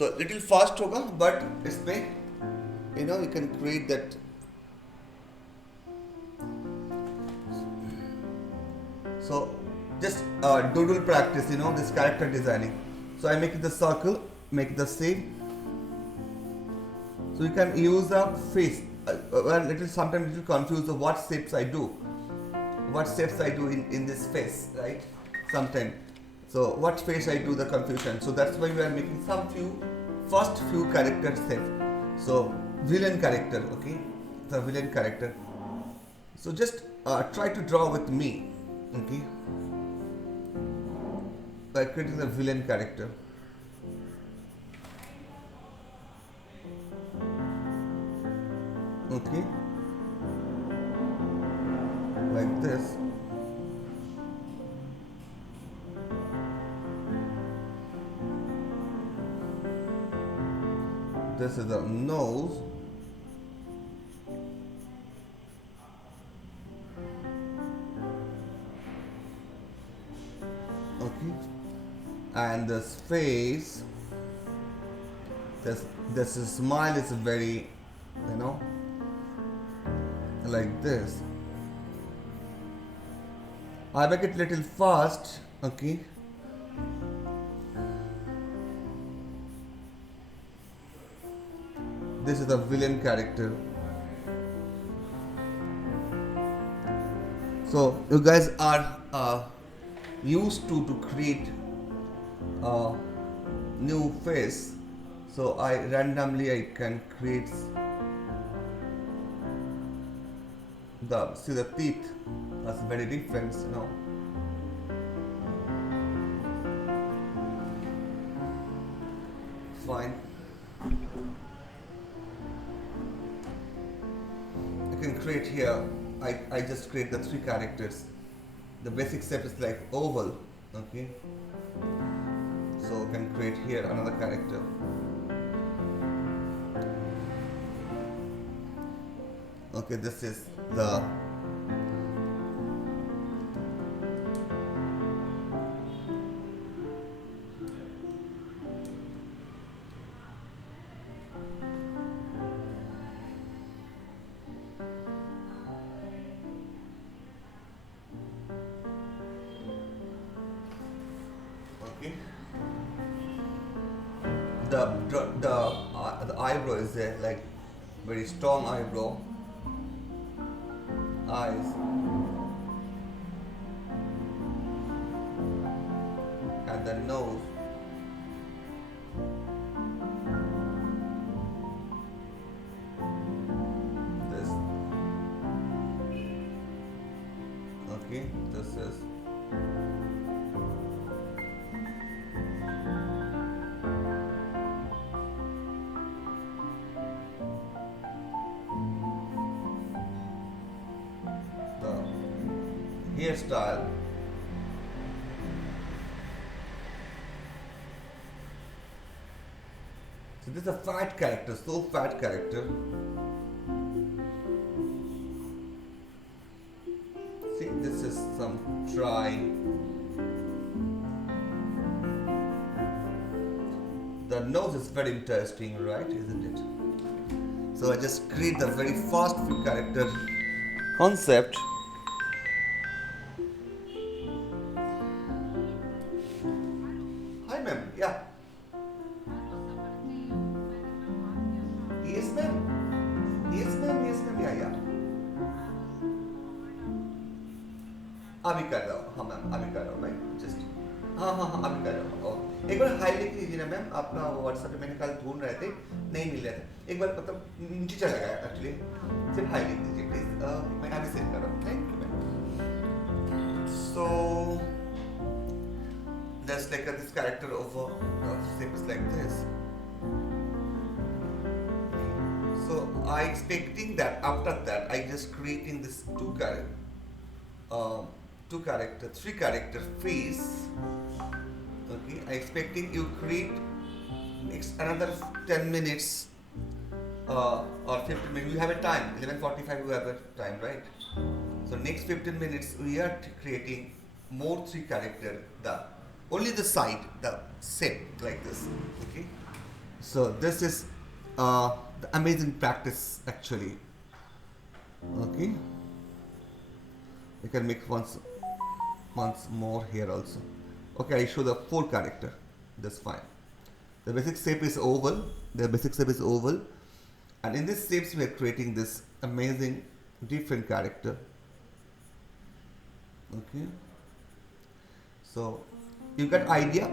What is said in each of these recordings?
So little fast होगा, but इसमें you can create that. So just doodle practice, this character designing. So I make it the circle, make it the same. So you can use a face. Well, sometimes it will confuse of what shapes I do. What steps I do in this face, right? Sometimes. So what face I do the confusion. So that's why we are making first few characters safe. So villain character, okay? The villain character. So just try to draw with me, okay? By creating the villain character. Okay, like this. This is the nose. Okay, and this face. This smile is very, like this. I make it little fast, okay. This is the villain character. So you guys are used to create a new face. So I can create see the teeth. That's very different, Fine. You can create here. I just create the 3 characters. The basic step is like oval, okay. So I can create here another character. Okay, this is the okay. The eyebrow is there, like very strong eyebrow. Eyes and the nose. This. Okay, this is hairstyle. So this is a fat character, so fat character. See, this is some dry. The nose is very interesting, right? Isn't it? So I just create the very fast few character concept. Hi ma'am, yeah. Yes ma'am. Yes ma'am, yeah. अभी कर रहा हूँ, हाँ ma'am अभी कर रहा हूँ मैं जस्ट हाँ अभी कर रहा हूँ। एक बार हाई लिख लीजिए ना मैम, आपका व्हाट्सएप पे मैंने कल ढूंढ रहे थे, नहीं मिल रहे थे, एक बार मतलब नीचे चला गया एक्चुअली, सिर्फ हाई लिख दीजिए प्लीज, मैं अभी सेंड कर रहा हूँ, thank you ma'am. So just like this character of shape is like this. So I expecting that after that I just creating this three character face. Okay, I expecting you create next another 10 minutes or 15 minutes. You have a time 11:45. You have a time, right? So next 15 minutes we are creating more 3 character, the only the side, the shape like this. Okay, So this is the amazing practice actually. Okay, you can make once more here also. Okay, I show the 4 character. That's fine. The basic shape is oval. The basic shape is oval, and in this shapes we are creating this amazing different character. Okay, so you get idea.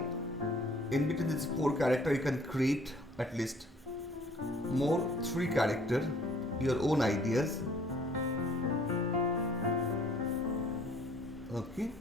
In between these 4 character, you can create at least more 3 character, your own ideas. Okay.